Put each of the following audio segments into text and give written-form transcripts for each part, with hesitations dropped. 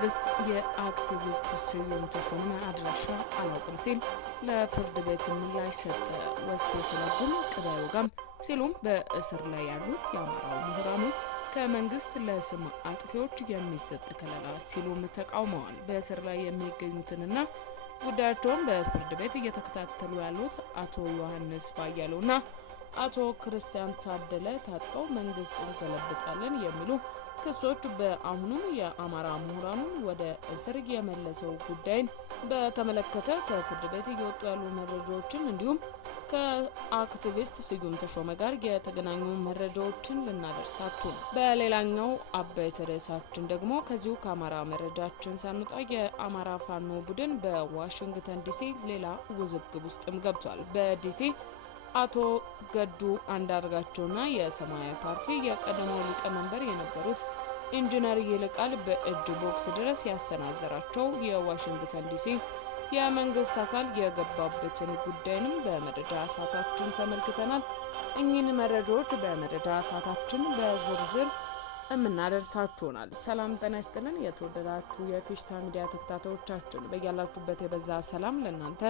መንግስት የአክቲቪስት ስዩም ተሾመን አድራሻ አላውቅም ሲል ለፍርድ ቤት ምላሽ ሰጠ። ወስፌ ስለጉም ቅቤ አይወጋም ሲሉም በእስር ላይ ያሉት የአማራው ምሁራኑ ከመንግስት ለስም አጥፊዎች የሚሰጥ ከለላ ሲሉም ተቃውመዋል። በእስር ላይ የሚገኙትንና ጉዳያቸውን በፍርድ ቤት እየተከታተሉ ያሉት አቶ ዮሐንስ ባያለውና አቶ ክርስቲያን ታደለ ታጥቀው መንግስት እንገለብጣለን የሚሉ ክሶች በአሁኑም የአማራ ምሁራኑን ወደ እስር የመለሰው ጉዳይን በተመለከተ ከፍርድ ቤት እየወጡ ያሉ መረጃዎችን እንዲሁም ከአክቲቪስት ስዩም ተሾመ ጋር የተገናኙ መረጃዎችን ልናደርሳችሁ ነው። በሌላኛው አበይት ርዕሳችን ደግሞ ከዚሁ ከአማራ መረጃችን ሳንወጣ የአማራ ፋኖ ቡድን በዋሽንግተን ዲሲ ሌላ ውዝግብ ውስጥም ገብቷል። በዲሲ አቶ ገዱ አንዳርጋቸውና የሰማያዊ ፓርቲ የቀደመው ሊቀመንበር የነበሩት ኢንጂነር ይልቃል በእጅ ቦክስ ድረስ ያሰናዘራቸው የዋሽንግተን ዲሲ የመንግስት አካል የገባበትን ጉዳይንም በመረጃ ሰዓታችን ተመልክተናል። እኚህን መረጃዎች በመረጃ ሰዓታችን በዝርዝር የምናደርሳችሁናል። ሰላም ጤና ይስጥልን። የተወደዳችሁ የፊሽታ ሚዲያ ተከታታዮቻችን በያላችሁበት የበዛ ሰላም ለእናንተ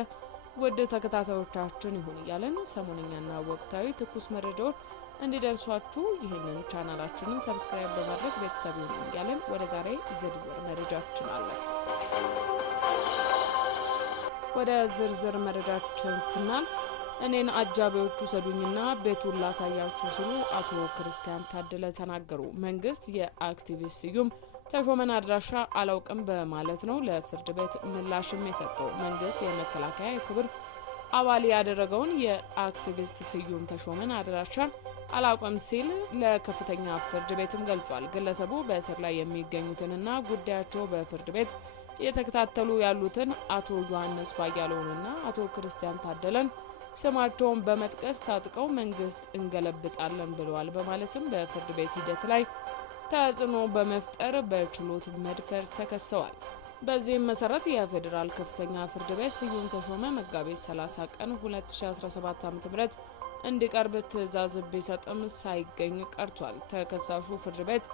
ወደ ተከታታዮቻችን ይሁን እያለን ሰሞንኛና ወቅታዊ ትኩስ መረጃዎች እንዲደርሷችሁ ይህንን ቻናላችንን ሰብስክራይብ በማድረግ ቤተሰብ ይሁን እያለን ወደ ዛሬ ዝርዝር መረጃችን አለ። ወደ ዝርዝር መረጃችን ስናልፍ እኔን አጃቢዎቹ ሰዱኝና ቤቱን ላሳያችሁ ሲሉ አቶ ክርስቲያን ታደለ ተናገሩ። መንግስት የአክቲቪስት ስዩም ተሾመን አድራሻ አላውቅም በማለት ነው ለፍርድ ቤት ምላሽም የሰጠው። መንግስት የመከላከያ የክብር አባል ያደረገውን የአክቲቪስት ስዩም ተሾመን አድራሻ አላውቅም ሲል ለከፍተኛ ፍርድ ቤትም ገልጿል። ግለሰቡ በእስር ላይ የሚገኙትንና ጉዳያቸው በፍርድ ቤት እየተከታተሉ ያሉትን አቶ ዮሐንስ ባያለውንና አቶ ክርስቲያን ታደለን ስማቸውን በመጥቀስ ታጥቀው መንግስት እንገለብጣለን ብለዋል በማለትም በፍርድ ቤት ሂደት ላይ ተጽዕኖ በመፍጠር በችሎት መድፈር ተከሰዋል። በዚህም መሰረት የፌዴራል ከፍተኛ ፍርድ ቤት ስዩም ተሾመ መጋቢት 30 ቀን 2017 ዓ.ም እንዲቀርብ ትዕዛዝ ቢሰጥም ሳይገኝ ቀርቷል። ተከሳሹ ፍርድ ቤት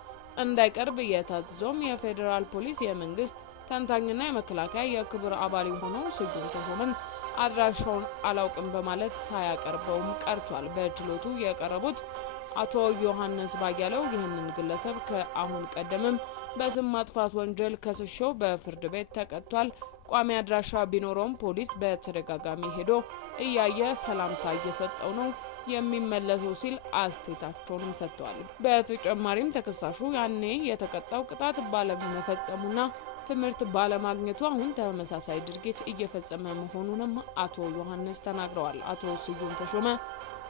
እንዳይቀርብ የታዘዘውም የፌዴራል ፖሊስ የመንግስት ተንታኝና የመከላከያ የክብር አባል የሆነው ስዩም ተሾመን አድራሻውን አላውቅም በማለት ሳያቀርበውም ቀርቷል። በችሎቱ የቀረቡት አቶ ዮሐንስ ባያለው ይህንን ግለሰብ ከአሁን ቀደምም በስም ማጥፋት ወንጀል ከስሾው በፍርድ ቤት ተቀጥቷል። ቋሚ አድራሻ ቢኖረውም ፖሊስ በተደጋጋሚ ሄዶ እያየ ሰላምታ እየሰጠው ነው የሚመለሰው ሲል አስተያየታቸውንም ሰጥተዋል። በተጨማሪም ተከሳሹ ያኔ የተቀጣው ቅጣት ባለመፈጸሙና ትምህርት ባለማግኘቱ አሁን ተመሳሳይ ድርጊት እየፈጸመ መሆኑንም አቶ ዮሐንስ ተናግረዋል። አቶ ስዩም ተሾመ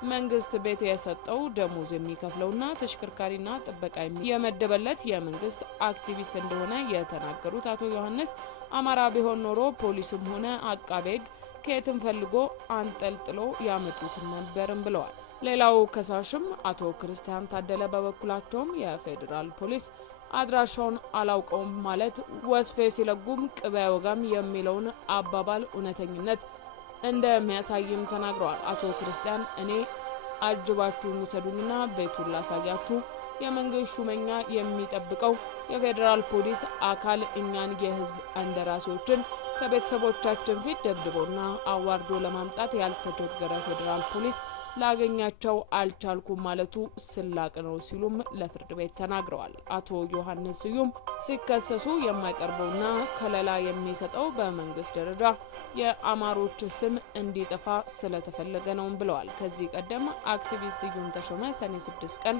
መንግስት ቤት የሰጠው ደሞዝ የሚከፍለውና ተሽከርካሪና ጥበቃ የመደበለት የመንግስት አክቲቪስት እንደሆነ የተናገሩት አቶ ዮሐንስ አማራ ቢሆን ኖሮ ፖሊስም ሆነ አቃቤ ሕግ ከየትም ፈልጎ አንጠልጥሎ ያመጡት ነበርም ብለዋል። ሌላው ከሳሽም አቶ ክርስቲያን ታደለ በበኩላቸውም የፌዴራል ፖሊስ አድራሻውን አላውቀውም ማለት ወስፌ ሲለጉም ቅቤ አይወጋም የሚለውን አባባል እውነተኝነት እንደሚያሳይም ተናግረዋል። አቶ ክርስቲያን እኔ አጅባችሁን ውሰዱኝና ቤቱን ላሳያችሁ፣ የመንግስት ሹመኛ የሚጠብቀው የፌዴራል ፖሊስ አካል እኛን የህዝብ እንደራሴዎችን ከቤተሰቦቻችን ፊት ደብድቦና አዋርዶ ለማምጣት ያልተቸገረ ፌዴራል ፖሊስ ላገኛቸው አልቻልኩም ማለቱ ስላቅ ነው ሲሉም ለፍርድ ቤት ተናግረዋል። አቶ ዮሐንስ ስዩም ሲከሰሱ የማይቀርበውና ከለላ የሚሰጠው በመንግስት ደረጃ የአማሮች ስም እንዲጠፋ ስለተፈለገ ነው ብለዋል። ከዚህ ቀደም አክቲቪስት ስዩም ተሾመ ሰኔ 6 ቀን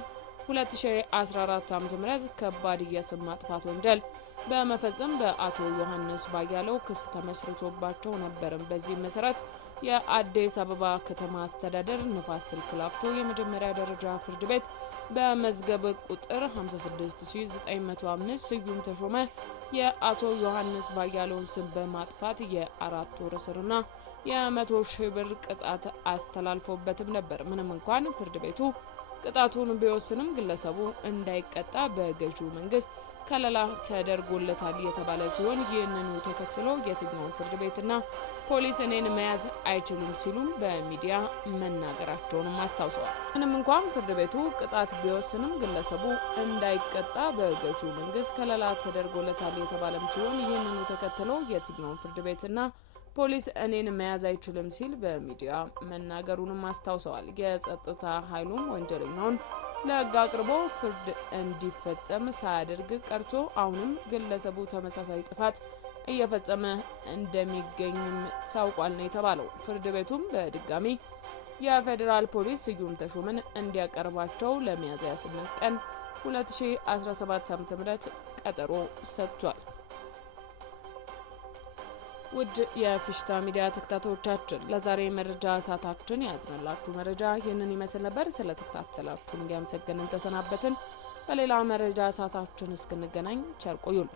2014 ዓ.ም ከባድ የስም ማጥፋት ወንጀል በመፈጸም በአቶ ዮሐንስ ባያለው ክስ ተመስርቶባቸው ነበርም። በዚህ መሰረት የአዲስ አበባ ከተማ አስተዳደር ንፋስ ስልክ ላፍቶ የመጀመሪያ ደረጃ ፍርድ ቤት በመዝገብ ቁጥር 56905 ስዩም ተሾመ የአቶ ዮሐንስ ባያለውን ስም በማጥፋት የ4 ወር እስርና የ100,000 ብር ቅጣት አስተላልፎበትም ነበር። ምንም እንኳን ፍርድ ቤቱ ቅጣቱን ቢወስንም ግለሰቡ እንዳይቀጣ በገዢው መንግስት ከለላ ተደርጎለታል የተባለ ሲሆን ይህንኑ ተከትሎ የትኛውን ፍርድ ቤትና ፖሊስ እኔን መያዝ አይችሉም ሲሉም በሚዲያ መናገራቸውንም አስታውሰዋል። ምንም እንኳን ፍርድ ቤቱ ቅጣት ቢወስንም ግለሰቡ እንዳይቀጣ በገዢው መንግስት ከለላ ተደርጎለታል የተባለም ሲሆን ይህንኑ ተከትሎ የትኛውን ፍርድ ቤትና ፖሊስ እኔን መያዝ አይችልም ሲል በሚዲያ መናገሩንም አስታውሰዋል። የጸጥታ ኃይሉም ወንጀለኛውን ለሕግ አቅርቦ ፍርድ እንዲፈጸም ሳያደርግ ቀርቶ አሁንም ግለሰቡ ተመሳሳይ ጥፋት እየፈጸመ እንደሚገኝም ታውቋል ነው የተባለው። ፍርድ ቤቱም በድጋሚ የፌዴራል ፖሊስ ስዩም ተሾመን እንዲያቀርባቸው ለሚያዝያ 8 ቀን 2017 ዓ.ም ቀጠሮ ሰጥቷል። ውድ የፊሽታ ሚዲያ ተከታታዮቻችን ለዛሬ መረጃ ሰዓታችን ያዝነላችሁ መረጃ ይህንን ይመስል ነበር። ስለተከታተላችሁን እያመሰገንን ተሰናበትን። በሌላ መረጃ ሰዓታችን እስክንገናኝ ቸር ቆዩልን።